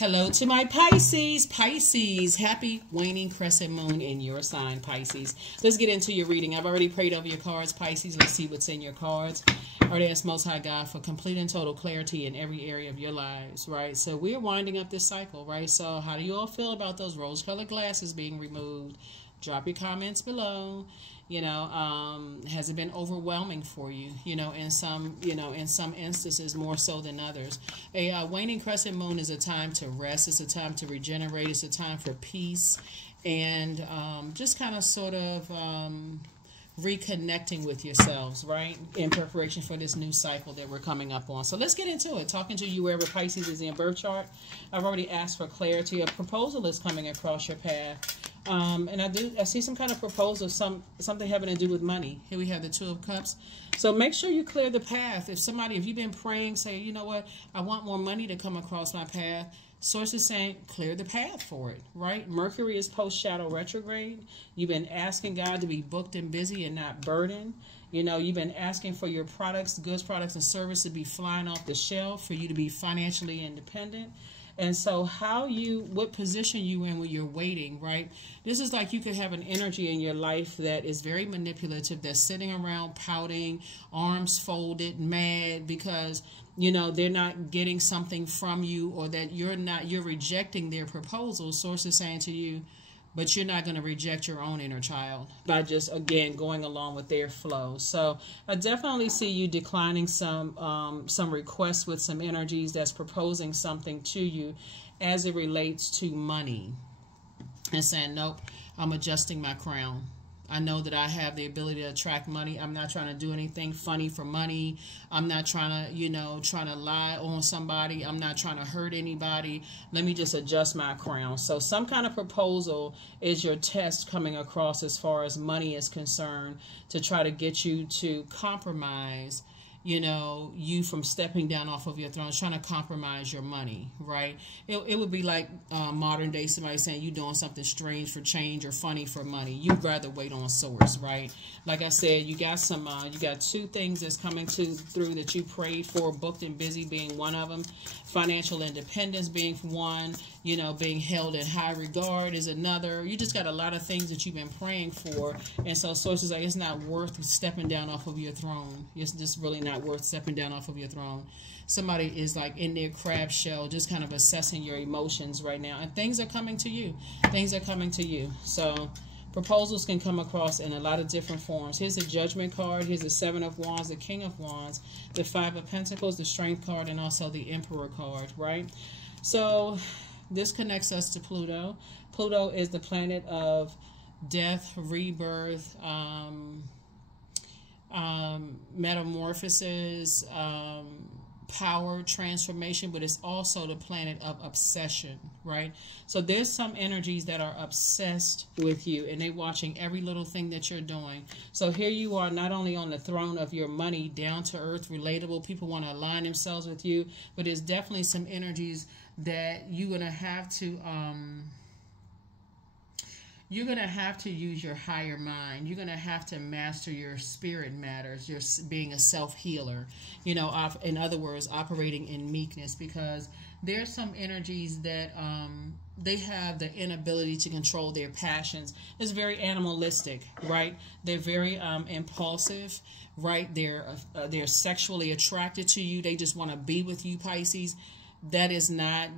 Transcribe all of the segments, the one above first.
Hello to my Pisces. Pisces, happy waning crescent moon in your sign, Pisces. Let's get into your reading. I've already prayed over your cards, Pisces. Let's see what's in your cards. I already asked Most High God for complete and total clarity in every area of your lives, right? So we're winding up this cycle, right? So how do you all feel about those rose-colored glasses being removed? Drop your comments below. Has it been overwhelming for you? In some instances more so than others. A waning crescent moon is a time to rest. It's a time to regenerate. It's a time for peace and just kind of sort of reconnecting with yourselves, right? In preparation for this new cycle that we're coming up on. So let's get into it. Talking to you wherever Pisces is in your birth chart. I've already asked for clarity. A proposal is coming across your path. And I see some kind of proposal, something having to do with money. Here we have the Two of Cups. So make sure you clear the path. If you've been praying, say, you know what, I want more money to come across my path. Source is saying, clear the path for it, right? Mercury is post-shadow retrograde. You've been asking God to be booked and busy and not burdened. You've been asking for your goods, products, and services to be flying off the shelf, for you to be financially independent. And so what position you in when you're waiting, right? This is like you could have an energy in your life that is very manipulative, that's sitting around pouting, arms folded, mad because, they're not getting something from you, or that you're rejecting their proposal. Source is saying to you, but you're not going to reject your own inner child by just, again, going along with their flow. So I definitely see you declining some requests with some energies that's proposing something to you as it relates to money. And saying, nope, I'm adjusting my crown. I know that I have the ability to attract money. I'm not trying to do anything funny for money. I'm not trying to lie on somebody. I'm not trying to hurt anybody. Let me just adjust my crown. So some kind of proposal is your test coming across as far as money is concerned, to try to get you to compromise, you from stepping down off of your throne, trying to compromise your money, right? It would be like modern day somebody saying you doing something strange for change or funny for money. You'd rather wait on source, right? Like I said, you got two things that's coming through that you prayed for, booked and busy being one of them, financial independence being one, being held in high regard is another. You just got a lot of things that you've been praying for, and so sources like, it's not worth stepping down off of your throne. It's just really not worth stepping down off of your throne. Somebody is like in their crab shell, just kind of assessing your emotions right now, and things are coming to you. Things are coming to you. So proposals can come across in a lot of different forms. Here's a Judgment card. Here's the Seven of Wands, the King of Wands, the Five of Pentacles, the Strength card, and also the Emperor card, right? So this connects us to Pluto. Pluto is the planet of death, rebirth, metamorphosis, power, transformation, but it's also the planet of obsession, right? So there's some energies that are obsessed with you, and they're watching every little thing that you're doing. So here you are, not only on the throne of your money, down to earth, relatable, people want to align themselves with you, but there's definitely some energies that you're going to have to use your higher mind. You're going to have to master your spirit matters. You're being a self-healer, in other words, operating in meekness, because there's some energies that they have the inability to control their passions. It's very animalistic, right? They're very impulsive, right? They're sexually attracted to you. They just want to be with you, Pisces. That is not,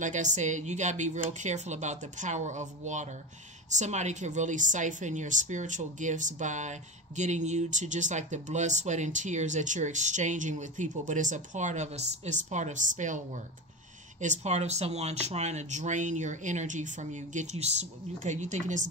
like I said, you got to be real careful about the power of water. Somebody can really siphon your spiritual gifts by getting you to, just like the blood, sweat, and tears that you're exchanging with people, but it's part of spell work. It's part of someone trying to drain your energy from you, get you, okay, you thinking this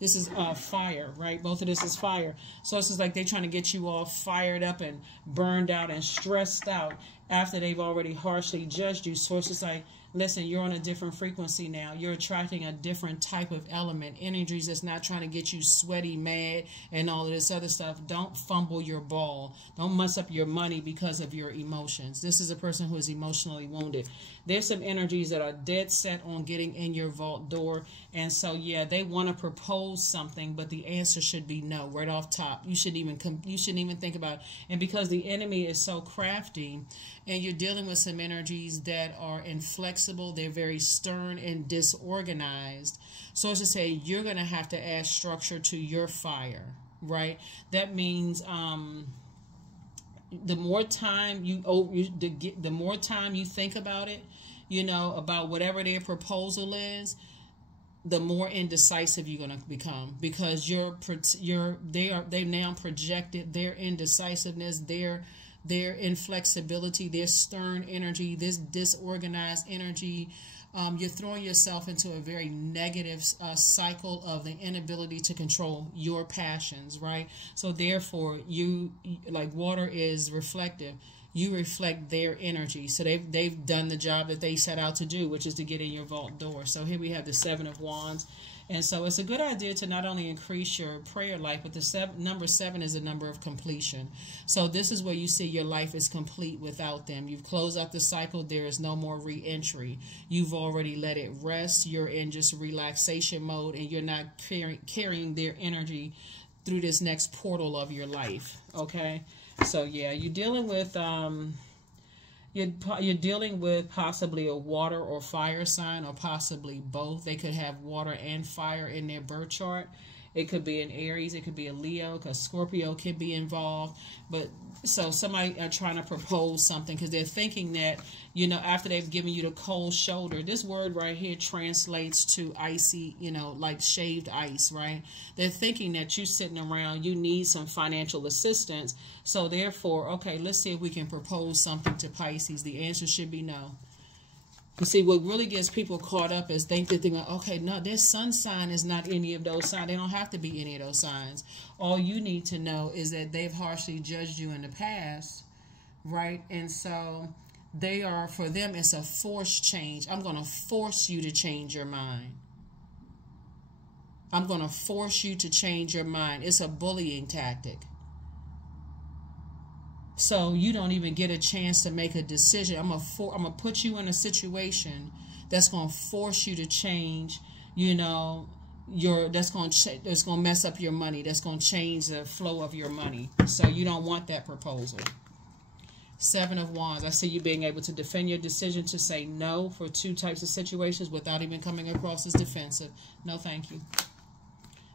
is fire, right? Both of this is fire. So it's just like they're trying to get you all fired up and burned out and stressed out after they've already harshly judged you. So it's just like, listen, you're on a different frequency now. You're attracting a different type of element. Energies that's not trying to get you sweaty, mad, and all of this other stuff. Don't fumble your ball. Don't mess up your money because of your emotions. This is a person who is emotionally wounded. There's some energies that are dead set on getting in your vault door. And so, yeah, they want to propose something, but the answer should be no, right off top. You shouldn't even think about it. And because the enemy is so crafty, And you're dealing with some energies that are inflexible. They're very stern and disorganized. So as to say, you're going to have to add structure to your fire, right? That means the more time the more time you think about it, you know, about whatever their proposal is, the more indecisive you're going to become, because they've now projected their indecisiveness, their inflexibility, their stern energy, this disorganized energy. You're throwing yourself into a very negative cycle of the inability to control your passions, right? So therefore, you, like water is reflective, you reflect their energy. So they've done the job that they set out to do, which is to get in your vault door. So here we have the 7 of Wands. And so it's a good idea to not only increase your prayer life, but the number 7 is a number of completion. So this is where you see your life is complete without them. You've closed out the cycle. There is no more re-entry. You've already let it rest. You're in just relaxation mode, and you're not carrying their energy through this next portal of your life. Okay? So yeah, you're dealing with you're dealing with possibly a water or fire sign, or possibly both. They could have water and fire in their birth chart. It could be an Aries, it could be a Leo, because Scorpio could be involved. But so somebody are trying to propose something because they're thinking that, you know, after they've given you the cold shoulder, this word right here translates to icy, you know, like shaved ice, right? They're thinking that you sitting around, you need some financial assistance. So therefore, okay, let's see if we can propose something to Pisces. The answer should be no. You see, what really gets people caught up is think that they're like, okay, no, their sun sign is not any of those signs. They don't have to be any of those signs. All you need to know is that they've harshly judged you in the past, right? And so they are, for them, it's a forced change. I'm going to force you to change your mind. I'm going to force you to change your mind. It's a bullying tactic. So you don't even get a chance to make a decision. I'm gonna put you in a situation that's gonna force you to change. You know, that's gonna mess up your money. That's gonna change the flow of your money. So you don't want that proposal. 7 of Wands. I see you being able to defend your decision to say no for 2 types of situations without even coming across as defensive. No, thank you.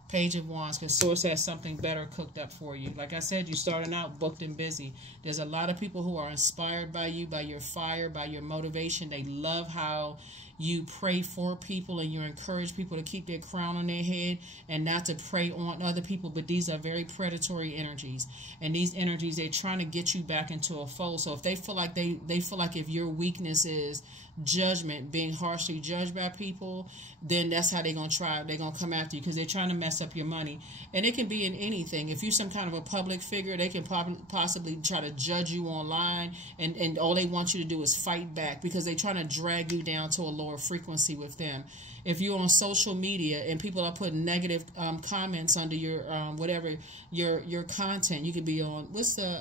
Page of Wands, because Source has something better cooked up for you. Like I said, you're starting out booked and busy. There's a lot of people who are inspired by you, by your fire, by your motivation. They love how you pray for people and you encourage people to keep their crown on their head and not to prey on other people. But these are very predatory energies. And these energies, they're trying to get you back into a fold. So if they feel like they feel like if your weakness is judgment, being harshly judged by people, then that's how they're going to try. They're going to come after you because they're trying to mess up your money. And it can be in anything. If you're some kind of a public figure, they can possibly try to judge you online, and all they want you to do is fight back because they're trying to drag you down to a lower frequency with them. If you're on social media and people are putting negative comments under your whatever your content, you could be on what's the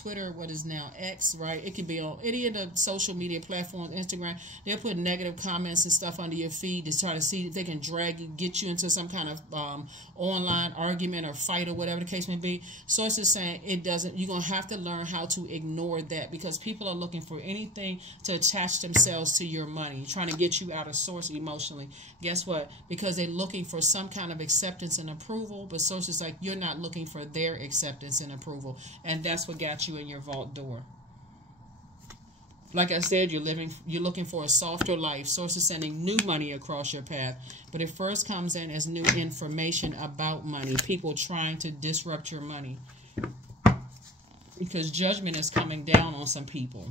Twitter, what is now X, right? It could be on any of the social media platforms, Instagram. They're putting negative comments and stuff under your feed to try to see if they can drag you, get you into some kind of online argument or fight or whatever the case may be. So it's just saying it doesn't. You're gonna have to learn how to ignore that because people are looking for anything to attach themselves to your money, trying to get you out of source emotionally. Guess what? Because they're looking for some kind of acceptance and approval, but Source is like, you're not looking for their acceptance and approval. And that's what got you in your vault door. Like I said, you're looking for a softer life. Source is sending new money across your path. But it first comes in as new information about money. People trying to disrupt your money. Because judgment is coming down on some people.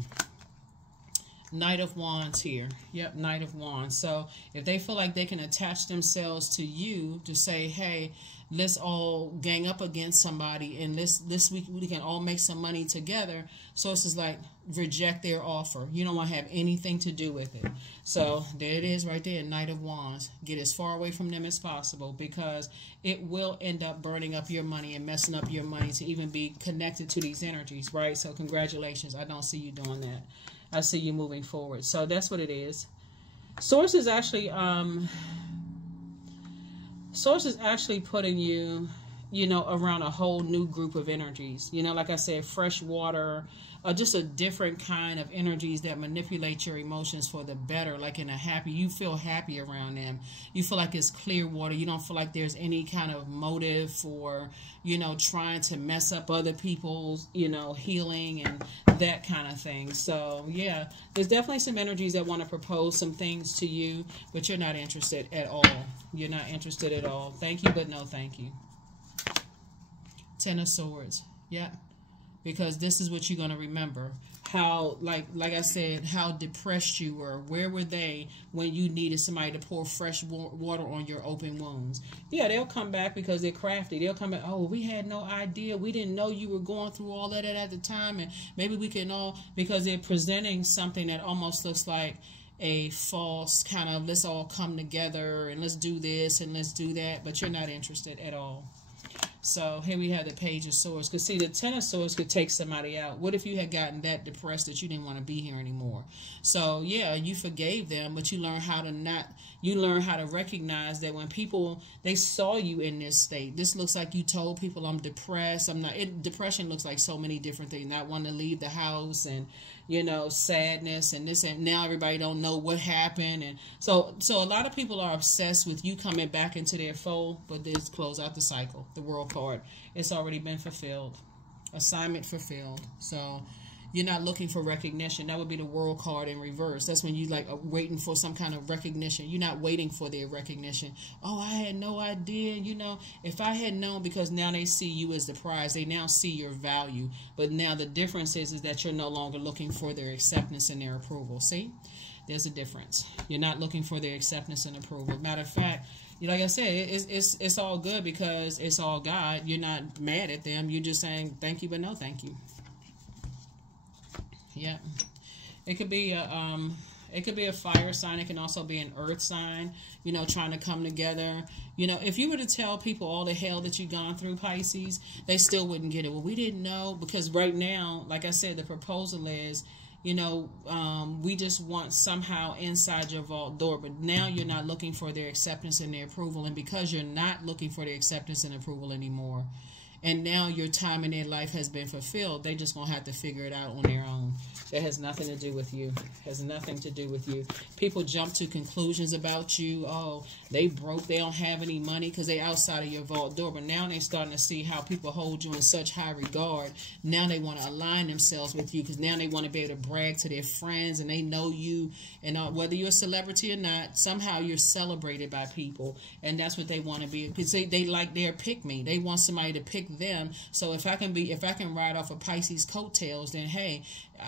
Knight of Wands here. Yep, Knight of Wands. So if they feel like they can attach themselves to you to say, hey, let's all gang up against somebody and this week we can all make some money together. So it's just like, reject their offer. You don't want to have anything to do with it. So there it is right there, Knight of Wands. Get as far away from them as possible because it will end up burning up your money and messing up your money to even be connected to these energies, right? So congratulations. I don't see you doing that. I see you moving forward. So that's what it is. Source is actually putting you, you know, around a whole new group of energies. You know, like I said, fresh water, just a different kind of energies that manipulate your emotions for the better, like in a happy, you feel happy around them. You feel like it's clear water. You don't feel like there's any kind of motive for, you know, trying to mess up other people's, you know, healing and that kind of thing. So yeah, there's definitely some energies that want to propose some things to you, but you're not interested at all. You're not interested at all. Thank you, but no thank you. Ten of Swords. Yeah. Because this is what you're going to remember. How, like I said, how depressed you were. Where were they when you needed somebody to pour fresh water on your open wounds? Yeah, they'll come back because they're crafty. They'll come back, oh, we had no idea. We didn't know you were going through all that at the time. And maybe we can all, because they're presenting something that almost looks like a false kind of, let's all come together and let's do this and let's do that. But you're not interested at all. So here we have the Page of Swords. Because see, the Ten of Swords could take somebody out. What if you had gotten that depressed that you didn't want to be here anymore? So yeah, you forgave them, but you learn how to recognize that when people, they saw you in this state. This looks like you told people I'm depressed. I'm not. Depression looks like so many different things. Not wanting to leave the house and, you know, sadness and this, and now everybody don't know what happened. And so a lot of people are obsessed with you coming back into their fold, but this close out the cycle. The World card, it's already been fulfilled. Assignment fulfilled. So you're not looking for recognition. That would be the World card in reverse. That's when you like are waiting for some kind of recognition. You're not waiting for their recognition. Oh, I had no idea. You know, if I had known, because now they see you as the prize. They now see your value. But now the difference is that you're no longer looking for their acceptance and their approval. See, there's a difference. You're not looking for their acceptance and approval. Matter of fact, like I said, it's all good because it's all God. You're not mad at them. You're just saying thank you, but no thank you. Yeah, it could be a fire sign. It can also be an earth sign. You know, trying to come together. You know, if you were to tell people all the hell that you've gone through, Pisces, they still wouldn't get it. Well, we didn't know, because right now, like I said, the proposal is, you know, we just want somehow inside your vault door. But now you're not looking for their acceptance and their approval. And because you're not looking for their acceptance and approval anymore, and now your time in their life has been fulfilled, they just going to have to figure it out on their own. It has nothing to do with you. It has nothing to do with you. People jump to conclusions about you. Oh, they broke. They don't have any money because they outside of your vault door. But now they're starting to see how people hold you in such high regard. Now they want to align themselves with you because now they want to be able to brag to their friends, and they know you. And whether you're a celebrity or not, somehow you're celebrated by people. And that's what they want to be, because they like their pick me. They want somebody to pick them. So if I can ride off of Pisces coattails, then hey,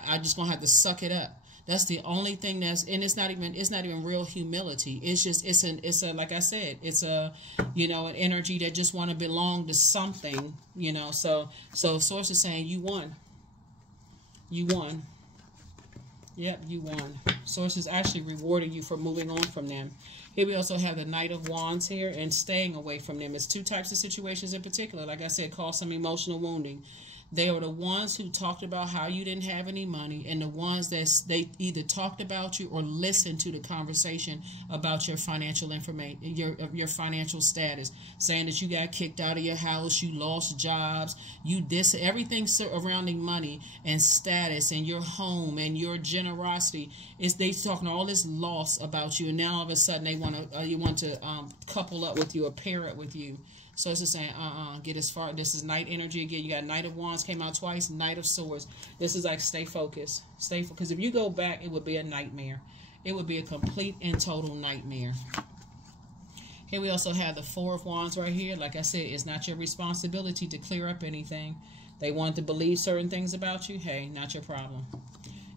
I just gonna have to suck it up. That's the only thing and it's not even real humility. It's just it's a like I said, it's a, you know, an energy that just want to belong to something, you know. So Source is saying you won. Yep, you won. Source is actually rewarding you for moving on from them. Here we also have the Knight of Wands here, and staying away from them. It's two types of situations in particular. Like I said, cause some emotional wounding. They are the ones who talked about how you didn't have any money, and the ones that they either talked about you or listened to the conversation about your financial information, your financial status, saying that you got kicked out of your house, you lost jobs, everything surrounding money and status and your home and your generosity. They talking all this loss about you, and now all of a sudden they want to couple up with you or pair up with you. So it's just saying, get as far. This is Knight energy again. You got Knight of Wands came out twice, Knight of Swords. This is like stay focused. Because if you go back, it would be a nightmare. It would be a complete and total nightmare. Here we also have the Four of Wands right here. Like I said, it's not your responsibility to clear up anything. They want to believe certain things about you. Hey, not your problem.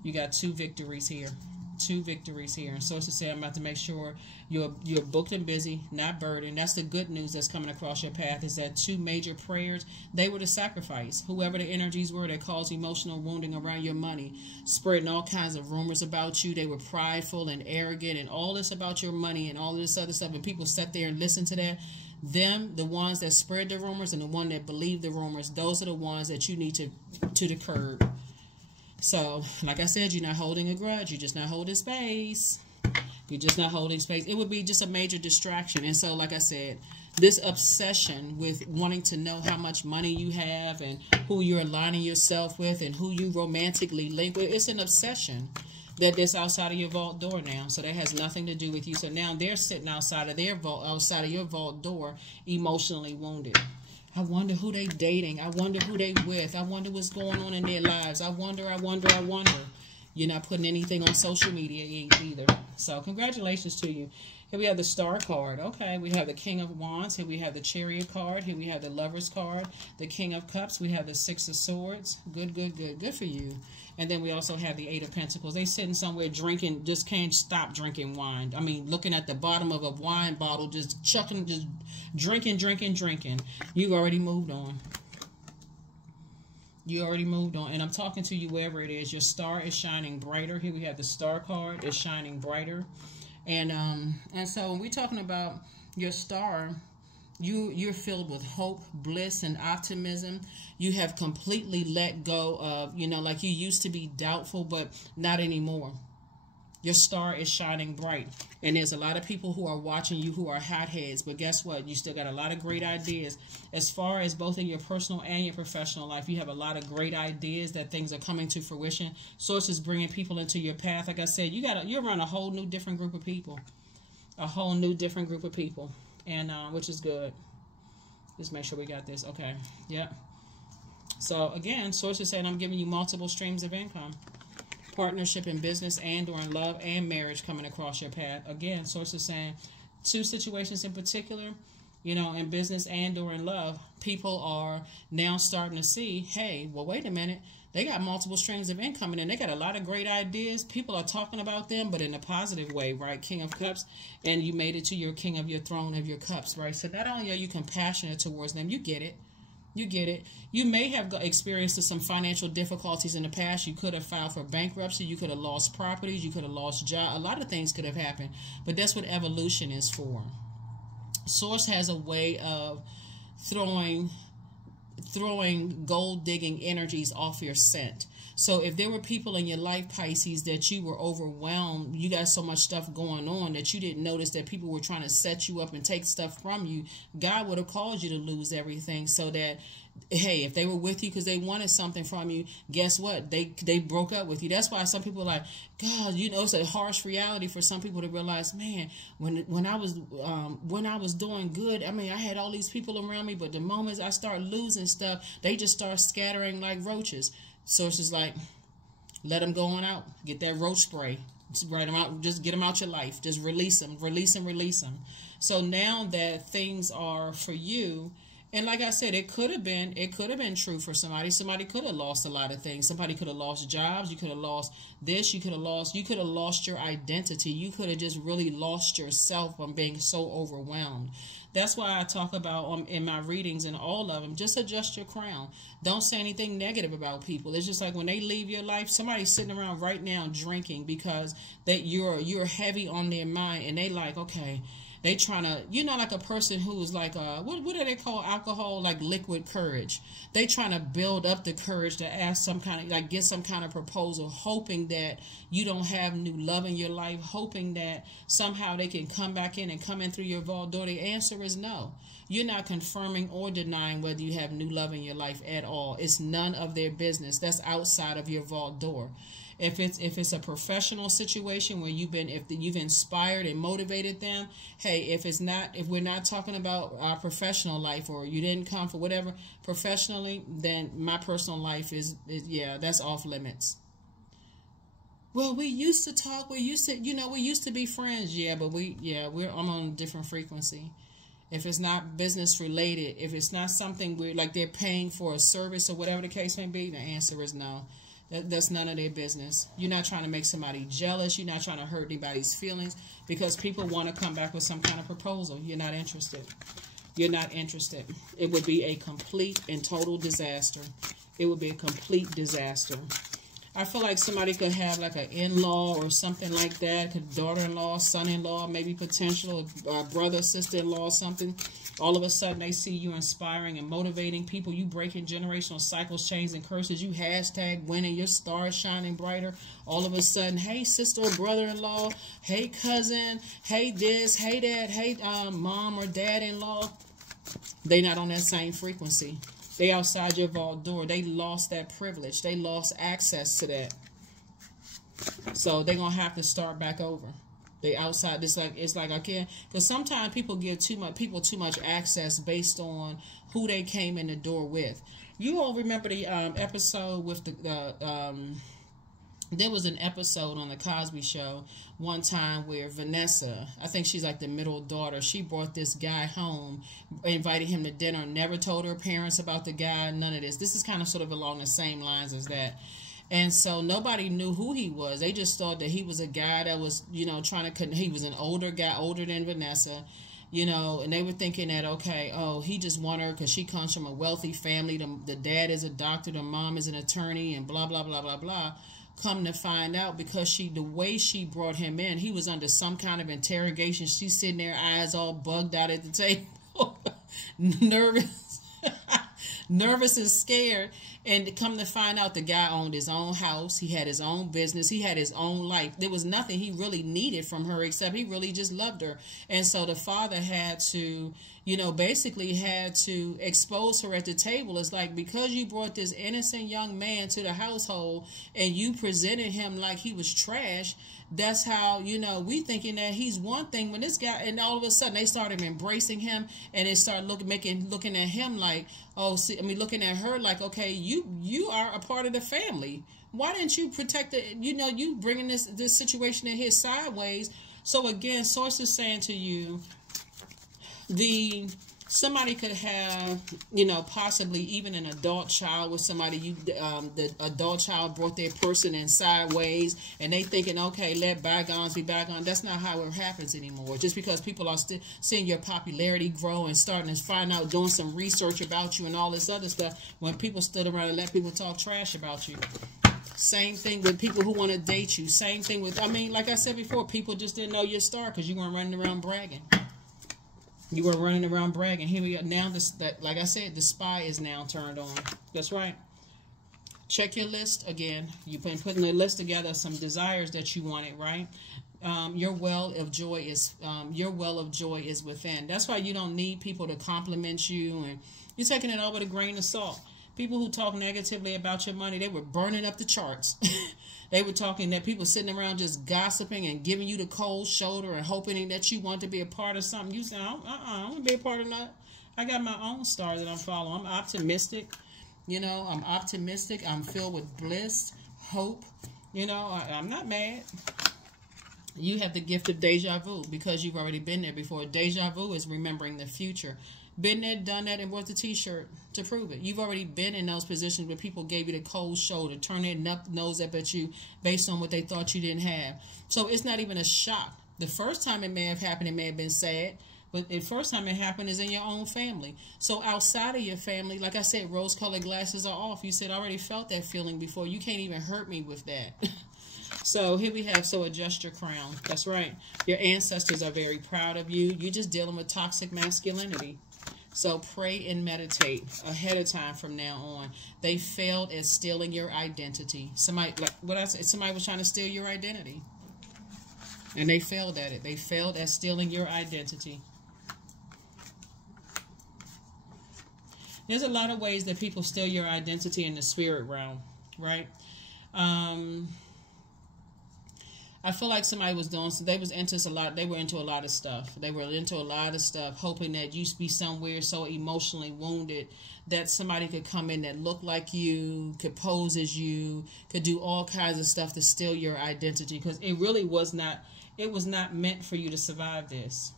You got two victories here. Two victories here. And Sources say, I'm about to make sure you're booked and busy, not burdened. That's the good news that's coming across your path, is that two major prayers, they were the sacrifice. Whoever the energies were that caused emotional wounding around your money, spreading all kinds of rumors about you. They were prideful and arrogant and all this about your money and all this other stuff. And people sat there and listened to that. Them, the ones that spread the rumors and the one that believed the rumors, those are the ones that you need to the curb. So, like I said, you're not holding a grudge. You're just not holding space. You're just not holding space. It would be just a major distraction. And so, like I said, this obsession with wanting to know how much money you have and who you're aligning yourself with and who you romantically link with. It's an obsession that's outside of your vault door now. So that has nothing to do with you. So now they're sitting outside of their vault, outside of your vault door, emotionally wounded. I wonder who they dating. I wonder who they with. I wonder what's going on in their lives. I wonder. You're not putting anything on social media either. So congratulations to you. Here we have the Star card. Okay, we have the King of Wands. Here we have the Chariot card. Here we have the Lovers card. The King of Cups. We have the Six of Swords. Good, good, good. Good for you. And then we also have the Eight of Pentacles. They sitting somewhere drinking, just can't stop drinking wine. I mean, looking at the bottom of a wine bottle, just chucking, just drinking. You already moved on. You already moved on. And I'm talking to you wherever it is. Your star is shining brighter. Here we have the Star card. It's shining brighter. And so when we're talking about your star, you're filled with hope, bliss, and optimism. You have completely let go of, like you used to be doubtful, but not anymore. Your star is shining bright. And there's a lot of people who are watching you who are hotheads. But guess what? You still got a lot of great ideas. As far as both in your personal and your professional life, you have a lot of great ideas that things are coming to fruition. Source is bringing people into your path. Like I said, you're around a whole new different group of people. A whole new different group of people. And which is good. Just make sure we got this. Okay. Yep. So again, Source is saying I'm giving you multiple streams of income. Partnership in business and or in love and marriage coming across your path. Again, Source is saying two situations in particular, in business and or in love, people are now starting to see, hey, well, wait a minute. They got multiple streams of income and they got a lot of great ideas. People are talking about them, but in a positive way, right? King of Cups, and you made it to your king of your throne of your cups, right? So not only are you compassionate towards them, you get it. You get it. You may have experienced some financial difficulties in the past. You could have filed for bankruptcy. You could have lost properties. You could have lost job. A lot of things could have happened. But that's what evolution is for. Source has a way of throwing gold digging energies off your scent. So if there were people in your life, Pisces, that you were overwhelmed, you got so much stuff going on that you didn't notice that people were trying to set you up and take stuff from you, God would have caused you to lose everything so that, hey, if they were with you because they wanted something from you, guess what? They broke up with you. That's why some people are like, God, it's a harsh reality for some people to realize, man, when I was doing good, I mean, I had all these people around me, but the moments I start losing stuff, they just start scattering like roaches. Source is like, let them go on out. Get that roach spray. Just write them out. Just get them out your life. Just release them. Release them. So now that things are for you, and like I said, it could have been true for somebody. Somebody could have lost a lot of things. Somebody could have lost jobs. You could have lost this. You could have lost your identity. You could have just really lost yourself from being so overwhelmed. That's why I talk about in my readings and all of them, just adjust your crown. Don't say anything negative about people. It's just like when they leave your life, somebody's sitting around right now drinking because that you're heavy on their mind, and they like, okay, they trying to, like a person who's like, what do they call alcohol? Like liquid courage. They trying to build up the courage to ask some kind of, like get some kind of proposal, hoping that you don't have new love in your life, hoping that somehow they can come back in and come in through your vault door. The answer is no. You're not confirming or denying whether you have new love in your life at all. It's none of their business. That's outside of your vault door. If it's a professional situation where if you've inspired and motivated them, hey, if we're not talking about our professional life, or you didn't come for whatever professionally, then my personal life is that's off limits. Well, we used to talk. We used to be friends. Yeah, but I'm on a different frequency. If it's not business related, if it's not something where like they're paying for a service or whatever the case may be, the answer is no. That's none of their business. You're not trying to make somebody jealous. You're not trying to hurt anybody's feelings because people want to come back with some kind of proposal. You're not interested. You're not interested. It would be a complete and total disaster. It would be a complete disaster. I feel like somebody could have like an in-law or something like that. Could daughter-in-law, son-in-law, maybe potential brother, sister-in-law, something. All of a sudden they see you inspiring and motivating people. You breaking generational cycles, chains, and curses. You hashtag winning. Your star is shining brighter. All of a sudden, hey sister or brother-in-law, hey cousin, hey this, hey that, hey mom or dad-in-law. They not on that same frequency. They outside your vault door. They lost that privilege. They lost access to that. So they're gonna have to start back over. They outside. It's like I can't, because sometimes people give too much access based on who they came in the door with. You all remember the episode with there was an episode on the Cosby Show one time where Vanessa, I think she's like the middle daughter, she brought this guy home, invited him to dinner, never told her parents about the guy, none of this. This is kind of sort of along the same lines as that. And so nobody knew who he was. They just thought that he was a guy that was, you know, he was an older guy, older than Vanessa, you know, and they were thinking that, okay, oh, he just wanted her because she comes from a wealthy family. The dad is a doctor, the mom is an attorney, and blah, blah, blah, blah, blah. Come to find out, because the way she brought him in, he was under some kind of interrogation. She's sitting there, eyes all bugged out at the table, nervous and scared. And come to find out, the guy owned his own house. He had his own business. He had his own life. There was nothing he really needed from her except he really just loved her. And so the father had to, you know, basically had to expose her at the table. It's like, because you brought this innocent young man to the household and you presented him like he was trash, that's how, you know, we thinking that he's one thing when this guy, and all of a sudden they started embracing him, and they started looking at him like, oh, see, I mean, looking at her like, okay, you are a part of the family. Why didn't you protect the, you know, you bringing this situation in here sideways? So again, source is saying to you, somebody could have, you know, possibly even an adult child with somebody, the adult child brought their person in sideways, and they thinking, okay, let bygones be bygones. That's not how it happens anymore. Just because people are still seeing your popularity grow and starting to find out, doing some research about you and all this other stuff, when people stood around and let people talk trash about you. Same thing with people who want to date you. Same thing with, I mean, like I said before, people just didn't know your star because you weren't running around bragging. You were running around bragging. Here we are now. Like I said, the spy is now turned on. That's right. Check your list again. You've been putting the list together, some desires that you wanted, right? Your well of joy is within. That's why you don't need people to compliment you, and you're taking it all with a grain of salt. People who talk negatively about your money, they were burning up the charts. They were talking that people sitting around just gossiping and giving you the cold shoulder and hoping that you want to be a part of something. You say, I don't want to be a part of that. I got my own star that I'm following. I'm optimistic. You know, I'm optimistic. I'm filled with bliss, hope. You know, I'm not mad. You have the gift of deja vu because you've already been there before. Deja vu is remembering the future. Been there, done that, and bought the t-shirt to prove it. You've already been in those positions where people gave you the cold shoulder, turned their nose up at you based on what they thought you didn't have. So it's not even a shock. The first time it may have happened, it may have been sad, but the first time it happened is in your own family. So outside of your family, like I said, rose-colored glasses are off. You said, I already felt that feeling before. You can't even hurt me with that. So here we have, so adjust your crown. That's right. Your ancestors are very proud of you. You're just dealing with toxic masculinity. So pray and meditate ahead of time from now on. They failed at stealing your identity. Somebody, like what I said, somebody was trying to steal your identity. And they failed at it. They failed at stealing your identity. There's a lot of ways that people steal your identity in the spirit realm, right? I feel like somebody was doing, so they was into a lot. They were into a lot of stuff. They were into a lot of stuff, hoping that you be somewhere so emotionally wounded that somebody could come in that looked like you, could pose as you, could do all kinds of stuff to steal your identity. Because it really was not. It was not meant for you to survive this.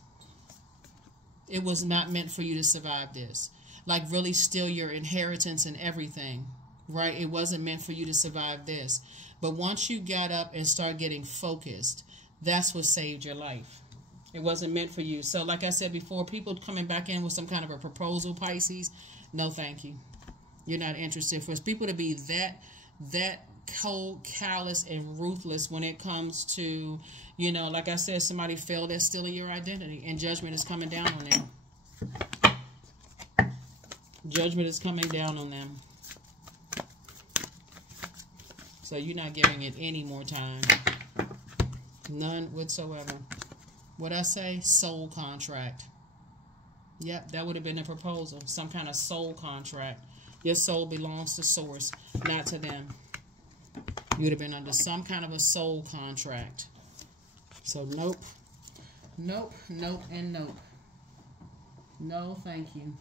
It was not meant for you to survive this. Like really steal your inheritance and everything, right? It wasn't meant for you to survive this. But once you got up and start getting focused, that's what saved your life. It wasn't meant for you. So like I said before, people coming back in with some kind of a proposal, Pisces, no thank you. You're not interested. For people to be that cold, callous, and ruthless when it comes to, you know, like I said, somebody failed at stealing your identity, and judgment is coming down on them. Judgment is coming down on them. So you're not giving it any more time. None whatsoever. What I say? Soul contract. Yep, that would have been a proposal. Some kind of soul contract. Your soul belongs to source, not to them. You would have been under some kind of a soul contract. So nope. Nope, nope, and nope. No, thank you.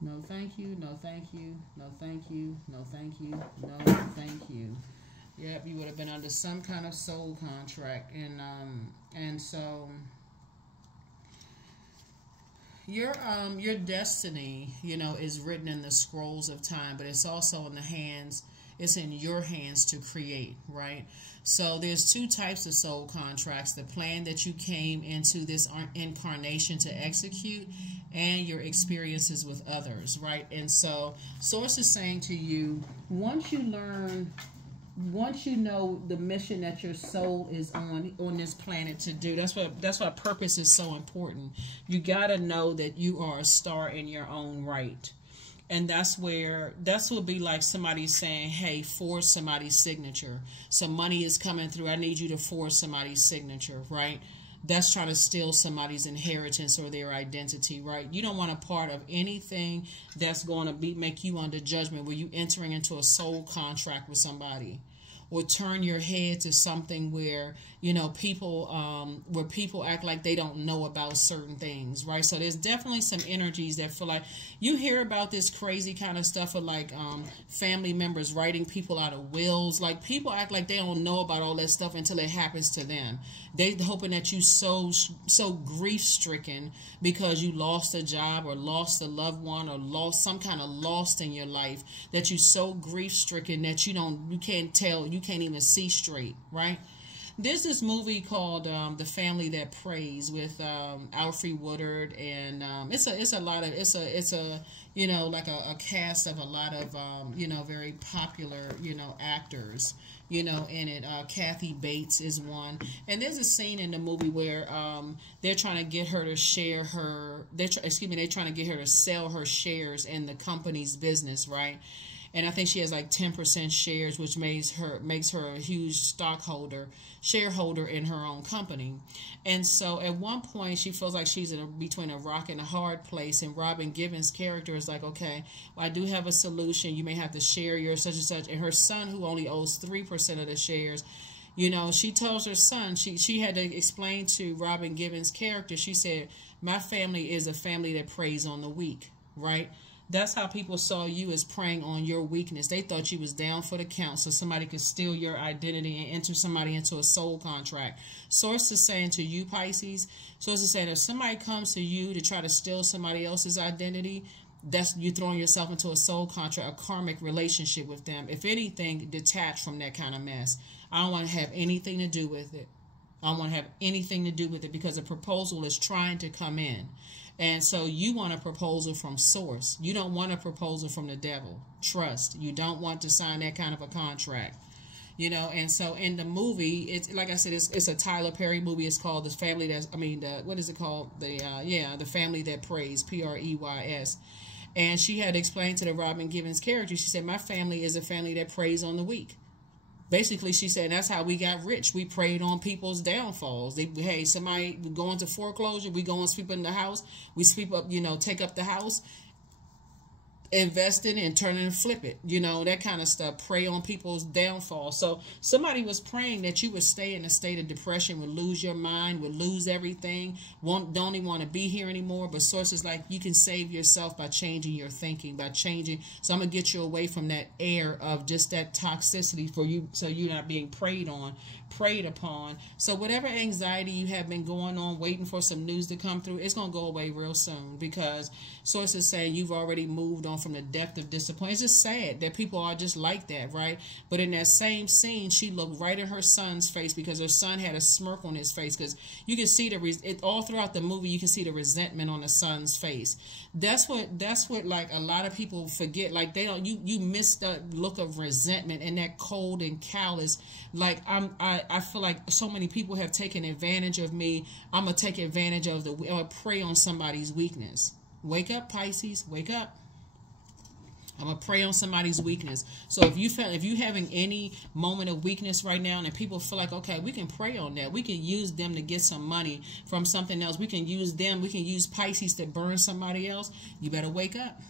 No, thank you. No, thank you. No, thank you. No, thank you. No, thank you. Yep, you would have been under some kind of soul contract. And so your destiny, you know, is written in the scrolls of time, but it's also in the hands. It's in your hands to create, right? So there's two types of soul contracts: the plan that you came into this incarnation to execute, and your experiences with others, right? And so Source is saying to you, once you know the mission that your soul is on this planet to do, that's why purpose is so important. You got to know that you are a star in your own right. And that's will be like somebody saying, hey, forge somebody's signature. Some money is coming through. I need you to forge somebody's signature, right? That's trying to steal somebody's inheritance or their identity, right? You don't want a part of anything that's going to make you under judgment, where you entering into a soul contract with somebody, or turn your head to something where, you know, people act like they don't know about certain things, right? So there's definitely some energies that feel like you hear about this crazy kind of stuff of like family members writing people out of wills. Like, people act like they don't know about all that stuff until it happens to them. They hoping that you so grief stricken because you lost a job or lost a loved one or lost some kind of loss in your life, that you so grief stricken that you can't even see straight, right? There's this movie called The Family That Prays with Alfre Woodard, and it's a you know, like a cast of a lot of you know, very popular, you know, actors, you know, in it. Kathy Bates is one, and there's a scene in the movie where they're trying to get her to share her. They're trying to get her to sell her shares in the company's business, right? And I think she has like 10% shares, which makes her a huge shareholder in her own company. And so at one point she feels like she's between a rock and a hard place. And Robin Gibbons' character is like, okay, well, I do have a solution. You may have to share your such and such. And her son, who only owes 3% of the shares, you know, she tells her son, she had to explain to Robin Gibbons' character, she said, my family is a family that preys on the weak, right? That's how people saw you, as preying on your weakness. They thought you was down for the count, so somebody could steal your identity and enter somebody into a soul contract. Source is saying to you, Pisces, Source is saying if somebody comes to you to try to steal somebody else's identity, that's you throwing yourself into a soul contract, a karmic relationship with them. If anything, detach from that kind of mess. I don't want to have anything to do with it. I don't want to have anything to do with it, because a proposal is trying to come in. And so you want a proposal from source. You don't want a proposal from the devil. Trust. You don't want to sign that kind of a contract. You know, and so in the movie, it's like I said, it's a Tyler Perry movie. It's called The Family That's, what is it called? The Family That Prays, Preys. And she had explained to the Robin Gibbons character, she said, my family is a family that preys on the weak. Basically, she said, that's how we got rich. We preyed on people's downfalls. Hey, somebody go into foreclosure, we go and sweep in the house. We sweep up, you know, take up the house, invest in it, and turn it and flip it. You know, that kind of stuff. Prey on people's downfall. So somebody was praying that you would stay in a state of depression, would lose your mind, would lose everything, don't even want to be here anymore. But sources like, you can save yourself by changing your thinking, by changing. So I'm going to get you away from that air of just that toxicity for you, so you're not being preyed on preyed upon. So whatever anxiety you have been going on, waiting for some news to come through, it's going to go away real soon, because sources say you've already moved on from the depth of disappointment. It's just sad that people are just like that, right? But in that same scene, she looked right in her son's face, because her son had a smirk on his face, because you can see all throughout the movie, you can see the resentment on the son's face. That's what like a lot of people forget. Like they don't, you miss the look of resentment and that cold and callous. Like I feel like so many people have taken advantage of me. I'm gonna take advantage of or prey on somebody's weakness. Wake up, Pisces, wake up. I'm gonna prey on somebody's weakness. So if you having any moment of weakness right now, and people feel like, okay, we can prey on that. We can use them to get some money from something else. We can use them. We can use Pisces to burn somebody else. You better wake up.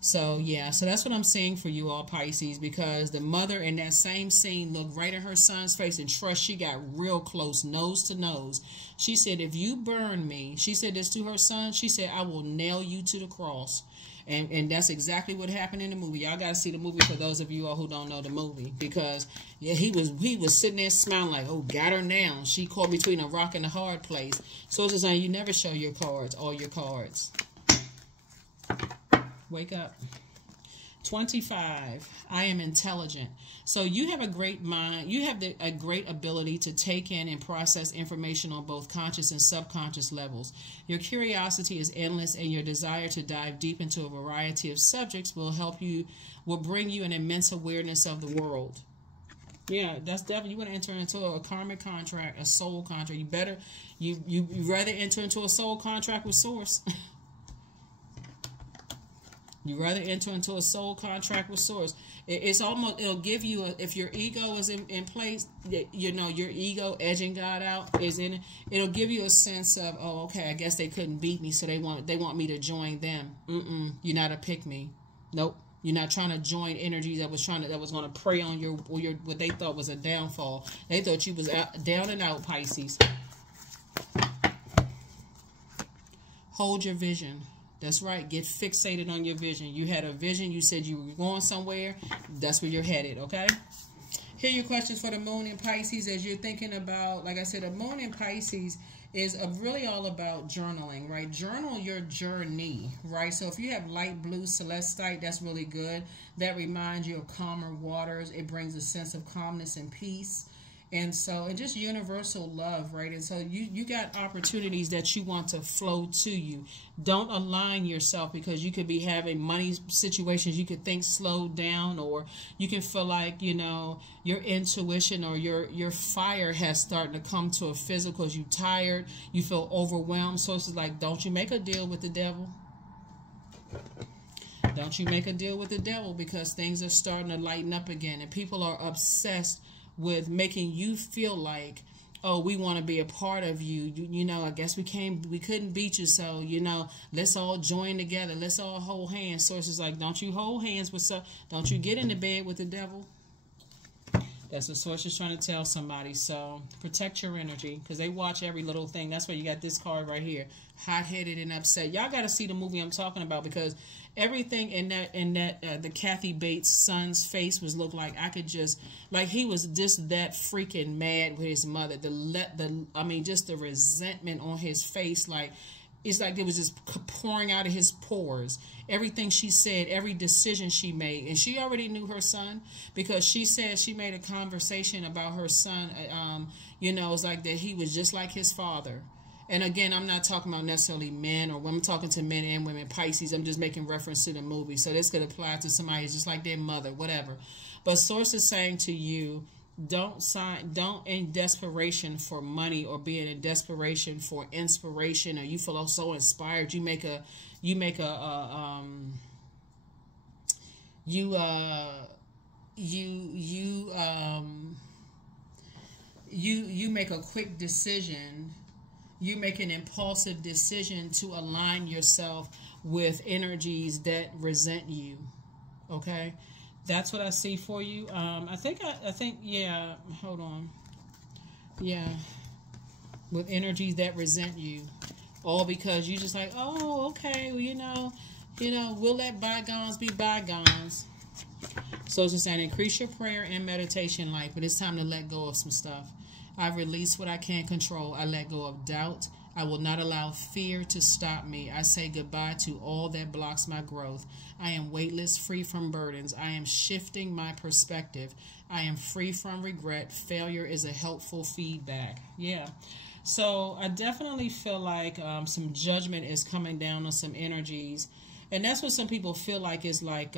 So yeah, so that's what I'm saying for you all, Pisces, because the mother in that same scene looked right in her son's face, and trust, she got real close, nose to nose. She said, if you burn me, she said this to her son, she said, I will nail you to the cross. And that's exactly what happened in the movie. Y'all got to see the movie for those of you all who don't know the movie, because yeah, he was sitting there smiling like, oh, got her now. She caught between a rock and a hard place. So it's just like, you never show your cards, all your cards. Wake up. 25. I am intelligent. So you have a great mind. You have a great ability to take in and process information on both conscious and subconscious levels. Your curiosity is endless, and your desire to dive deep into a variety of subjects will bring you an immense awareness of the world. Yeah, that's definitely, you want to enter into a karmic contract, a soul contract. You rather enter into a soul contract with Source. You rather enter into a soul contract with Source. It's almost, it'll give you if your ego is in place, you know, your ego edging God out is in it. It'll give you a sense of, oh, okay, I guess they couldn't beat me, so they want me to join them. You're not a pick me. Nope. You're not trying to join energies that was going to prey on your what they thought was a downfall. They thought you was down and out, Pisces. Hold your vision. That's right. Get fixated on your vision. You had a vision. You said you were going somewhere. That's where you're headed, okay? Here are your questions for the moon in Pisces as you're thinking about, like I said, the moon in Pisces is really all about journaling, right? Journal your journey, right? So if you have light blue celestite, that's really good. That reminds you of calmer waters. It brings a sense of calmness and peace. And just universal love, right? And so you got opportunities that you want to flow to you. Don't align yourself, because you could be having money situations. You could think slowed down, or you can feel like, you know, your intuition or your fire has started to come to a physical, because you're tired, you feel overwhelmed. So it's like, don't you make a deal with the devil. Don't you make a deal with the devil, because things are starting to lighten up again, and people are obsessed with making you feel like, oh, we want to be a part of you. You know, I guess we couldn't beat you, so, you know, let's all join together. Let's all hold hands. Sources like, don't you hold hands with don't you get into bed with the devil. That's what Source is trying to tell somebody. So protect your energy, because they watch every little thing. That's why you got this card right here, hot-headed and upset. Y'all got to see the movie I'm talking about, because everything in that the Kathy Bates' son's face was looked like, I could just, like, he was just that freaking mad with his mother. Just the resentment on his face, like, it's like it was just pouring out of his pores. Everything she said, every decision she made. And she already knew her son, because she said she made a conversation about her son. You know, it's like that he was just like his father. And again, I'm not talking about necessarily men or women. I'm talking to men and women, Pisces. I'm just making reference to the movie. So this could apply to somebody who's just like their mother, whatever. But Source is saying to you, don't in desperation for money, or being in desperation for inspiration, or you feel so inspired, you make a quick decision. You make an impulsive decision to align yourself with energies that resent you. Okay, that's what I see for you. I think, yeah, hold on. Yeah, with energies that resent you, all because you just like, oh, okay, well, you know, we'll let bygones be bygones. So it's just saying increase your prayer and meditation life, but it's time to let go of some stuff. I release what I can't control. I let go of doubt. I will not allow fear to stop me. I say goodbye to all that blocks my growth. I am weightless, free from burdens. I am shifting my perspective. I am free from regret. Failure is a helpful feedback. Yeah. So I definitely feel like some judgment is coming down on some energies. And that's what some people feel like is like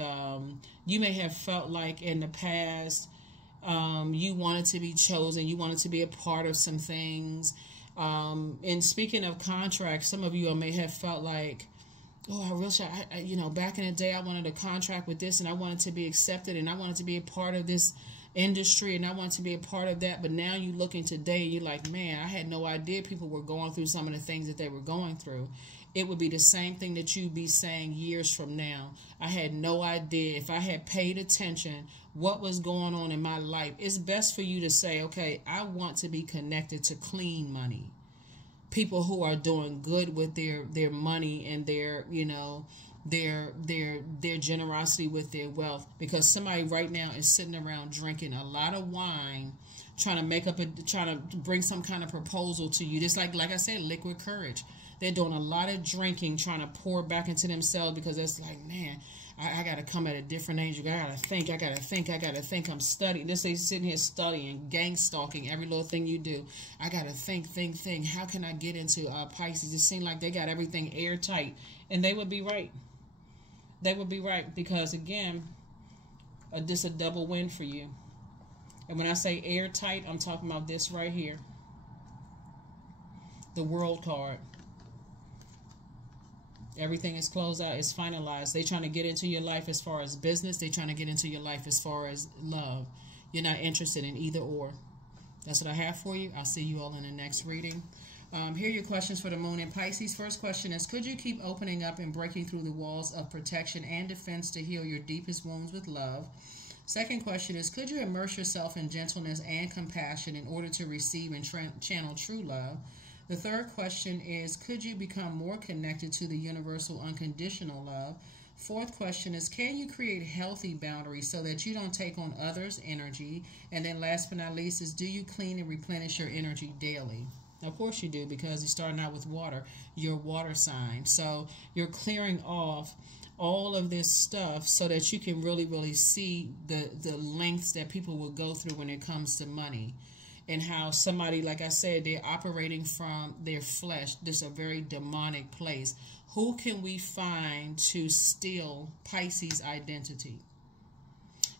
you may have felt like in the past you wanted to be chosen. You wanted to be a part of some things. And speaking of contracts, some of you may have felt like, oh, I wish back in the day I wanted a contract with this and I wanted to be accepted and I wanted to be a part of this industry and I wanted to be a part of that. But now you looking today, you're like, man, I had no idea people were going through some of the things that they were going through. It would be the same thing that you'd be saying years from now. I had no idea. If I had paid attention what was going on in my life, it's best for you to say, okay, I want to be connected to clean money. People who are doing good with their money and their generosity with their wealth. Because somebody right now is sitting around drinking a lot of wine, trying to bring some kind of proposal to you. Just like I said, liquid courage. They're doing a lot of drinking, trying to pour back into themselves because it's like, man, I got to come at a different age. I got to think. I'm studying. This is sitting here studying, gang stalking, every little thing you do. I got to think. How can I get into Pisces? It seems like they got everything airtight. And they would be right. They would be right because, again, this is a double win for you. And when I say airtight, I'm talking about this right here. The World card. Everything is closed out. It's finalized. They're trying to get into your life as far as business. They're trying to get into your life as far as love. You're not interested in either or. That's what I have for you. I'll see you all in the next reading. Here are your questions for the moon in Pisces. First question is, could you keep opening up and breaking through the walls of protection and defense to heal your deepest wounds with love? Second question is, could you immerse yourself in gentleness and compassion in order to receive and channel true love? The third question is, could you become more connected to the universal unconditional love? Fourth question is, can you create healthy boundaries so that you don't take on others' energy? And then last but not least is, do you clean and replenish your energy daily? Of course you do, because you're starting out with water, your water sign. So you're clearing off all of this stuff so that you can really, really see the lengths that people will go through when it comes to money. And how somebody, like I said, they're operating from their flesh. This is a very demonic place. Who can we find to steal Pisces identity?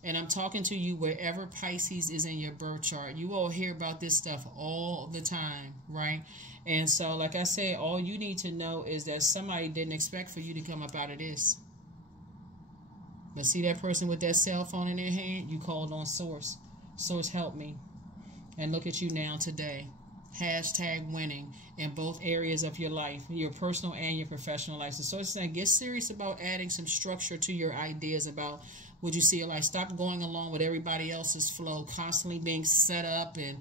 And I'm talking to you wherever Pisces is in your birth chart. You all hear about this stuff all the time, right? And so, like I said, all you need to know is that somebody didn't expect for you to come up out of this. But see that person with that cell phone in their hand? You called on Source. Source, help me. And look at you now today. Hashtag winning in both areas of your life, your personal and your professional life. So it's saying, get serious about adding some structure to your ideas about what you see your life. Stop going along with everybody else's flow, constantly being set up and,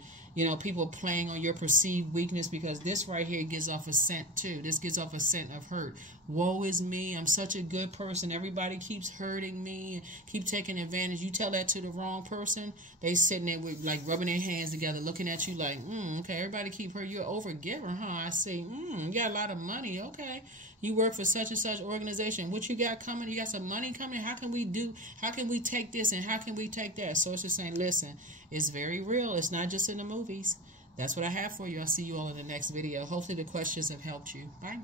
people playing on your perceived weakness, because this right here gives off a scent too. This gives off a scent of hurt. Woe is me. I'm such a good person. Everybody keeps hurting me and keep taking advantage. You tell that to the wrong person, they sitting there with rubbing their hands together, looking at you like, okay, everybody keep hurting. You're an overgiver, huh? I see. You got a lot of money. Okay. You work for such and such organization. What you got coming? You got some money coming? How can we take this and how can we take that? So it's just saying, listen, it's very real. It's not just in the movies. That's what I have for you. I'll see you all in the next video. Hopefully the questions have helped you. Bye.